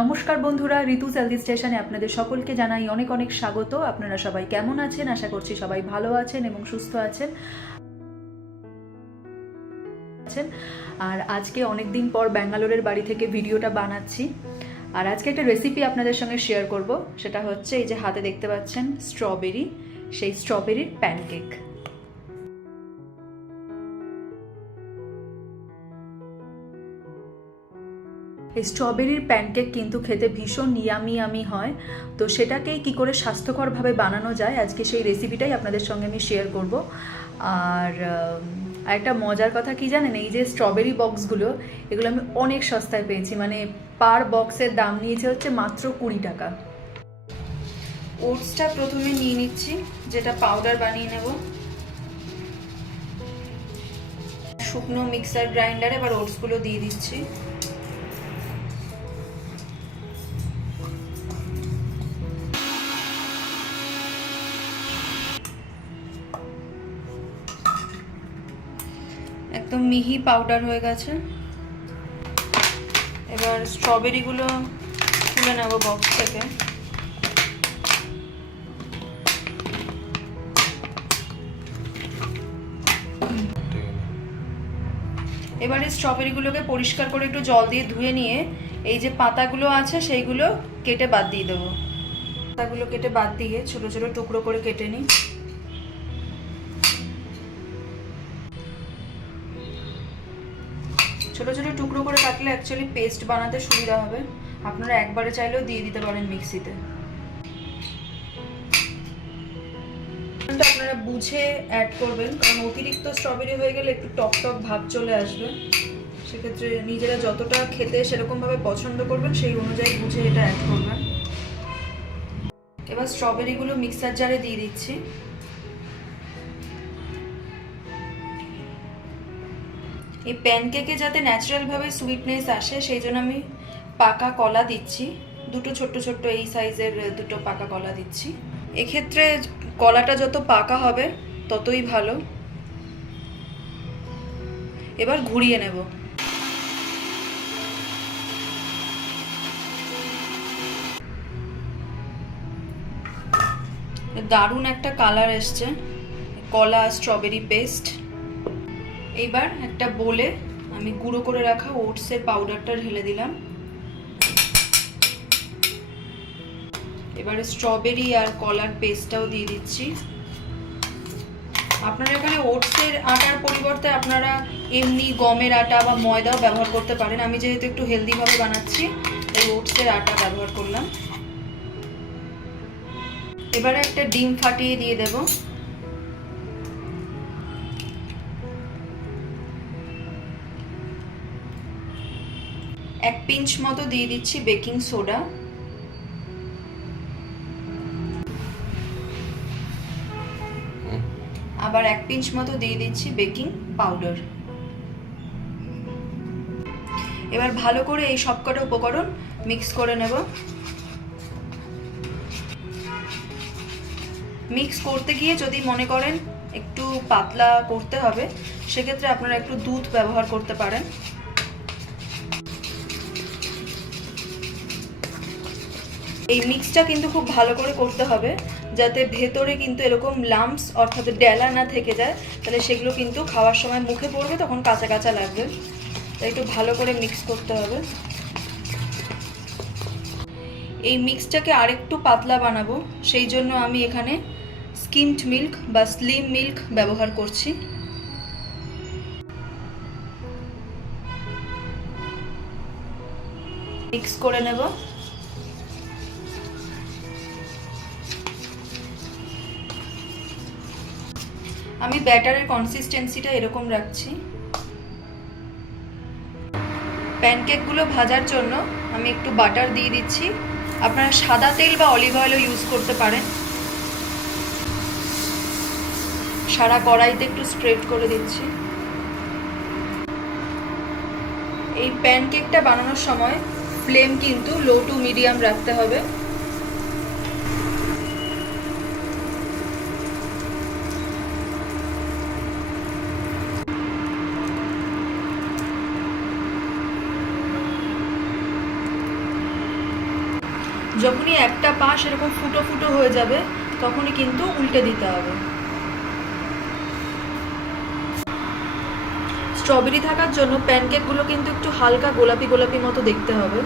নমস্কার বন্ধুরা, ঋতু হেলদি স্টেশনে আপনাদের সকলকে জানাই অনেক অনেক স্বাগত। আপনারা সবাই কেমন আছেন? আশা করছি সবাই ভালো আছেন এবং সুস্থ আছেন। আছেন। আর আজকে অনেক দিন পর ব্যাঙ্গালোরের বাড়ি থেকে ভিডিওটা বানাচ্ছি। আর আজকে একটা রেসিপি আপনাদের সঙ্গে শেয়ার করব। সেটা হচ্ছে এই যে হাতে দেখতে পাচ্ছেন স্ট্রবেরি সেই স্ট্রবেরির প্যানকেক এই স্ট্রবেরির প্যানকেক কিন্তু খেতে ভীষণ ইয়ামি হয়। তো সেটাকেই কি করে স্বাস্থ্যকরভাবে বানানো যায়, আজকে সেই রেসিপিটাই আপনাদের সঙ্গে আমি শেয়ার করব। আর আর একটা মজার কথা কি জানেন? এই যে স্ট্রবেরি বক্সগুলো এগুলো আমি অনেক সস্তায় পেয়েছি। মানে পার বক্সের দাম নিয়েছে হচ্ছে মাত্র কুড়ি টাকা। ওটসটা প্রথমে নিয়ে নিচ্ছি, যেটা পাউডার বানিয়ে নেব। শুকনো মিক্সার গ্রাইন্ডারে এবার ওটসগুলো দিয়ে দিচ্ছি। একদম মিহি পাউডার হয়ে গেছে। এবার স্ট্রবেরিগুলো তুলে নেব বক্স থেকে। এবারে স্ট্রবেরিগুলোকে পরিষ্কার করে একটু জল দিয়ে ধুয়ে নিয়ে এই যে পাতাগুলো আছে সেইগুলো কেটে বাদ দিয়ে দেবো। পাতাগুলো কেটে বাদ দিয়ে ছোটো ছোটো টুকরো করে কেটে নিই। ছোট ছোট টুকরো করে কাটলে অ্যাকচুয়ালি পেস্ট বানাতে সুবিধা হবে। আপনারা একবারে চাইলেও দিয়ে দিতে পারেন মিক্সিতে। আপনারা বুঝে অ্যাড করবেন, কারণ অতিরিক্ত স্ট্রবেরি হয়ে গেলে একটু টক টক ভাব চলে আসবে। সেক্ষেত্রে নিজেরা যতটা খেতে সেরকমভাবে পছন্দ করবেন, সেই অনুযায়ী বুঝে এটা অ্যাড করবেন। এবার স্ট্রবেরিগুলো মিক্সার জারে দিয়ে দিচ্ছি। এই প্যানকেকে যাতে ন্যাচারালভাবে সুইটনেস আসে, সেই জন্য আমি পাকা কলা দিচ্ছি। দুটো ছোট্ট ছোট্ট এই সাইজের দুটো পাকা কলা দিচ্ছি। এক্ষেত্রে কলাটা যত পাকা হবে, ততই ভালো। এবার ঘুরিয়ে নেব। দারুণ একটা কালার এসছে। কলা স্ট্রবেরি পেস্ট এইবার একটা বলে আমি গুঁড়ো করে রাখা ওটসের পাউডারটা ঢেলে দিলাম। এবারে স্ট্রবেরি আর কলার পেস্টটাও দিয়ে দিচ্ছি। আপনারা এখানে ওটসের আটার পরিবর্তে আপনারা এমনি গমের আটা বা ময়দাও ব্যবহার করতে পারেন। আমি যেহেতু একটু হেলদিভাবে বানাচ্ছি, তাই ওটসের আটা ব্যবহার করলাম। এবারে একটা ডিম ফাটিয়ে দিয়ে দেবো। এক পিঞ্চ মতো দিয়ে দিচ্ছি বেকিং সোডা। আবার এক পিঞ্চ মতো দিয়ে দিচ্ছি বেকিং পাউডার। এবার ভালো করে এই সবকটা উপকরণ মিক্স করে নেব। মিক্স করতে গিয়ে যদি মনে করেন একটু পাতলা করতে হবে, সেক্ষেত্রে আপনারা একটু দুধ ব্যবহার করতে পারেন। এই মিক্সটা কিন্তু খুব ভালো করে করতে হবে, যাতে ভেতরে কিন্তু এরকম লাম্পস অর্থাৎ ডেলা না থেকে যায়, তাহলে সেগুলো কিন্তু খাওয়ার সময় মুখে পড়বে, তখন কাঁচা কাঁচা লাগবে। একটু ভালো করে মিক্স করতে হবে। এই মিক্সটাকে আরেকটু পাতলা বানাবো, সেই জন্য আমি এখানে স্কিমড মিল্ক বা স্লিম মিল্ক ব্যবহার করছি। মিক্স করে নেব। আমি ব্যাটারের কনসিস্টেন্সিটা এরকম রাখছি। প্যানকেকগুলো ভাজার জন্য আমি একটু বাটার দিয়ে দিচ্ছি। আপনারা সাদা তেল বা অলিভ অয়েলও ইউজ করতে পারেন। সারা কড়াইতে একটু স্প্রেড করে দিচ্ছি। এই প্যানকেকটা বানানোর সময় ফ্লেম কিন্তু লো টু মিডিয়াম রাখতে হবে। যখনই একটা পা সেরকম ফুটো ফুটো হয়ে যাবে, তখনই কিন্তু উল্টে দিতে হবে। স্ট্রবেরি থাকার জন্য প্যানকেকগুলো কিন্তু একটু হালকা গোলাপি গোলাপি মতো দেখতে হবে।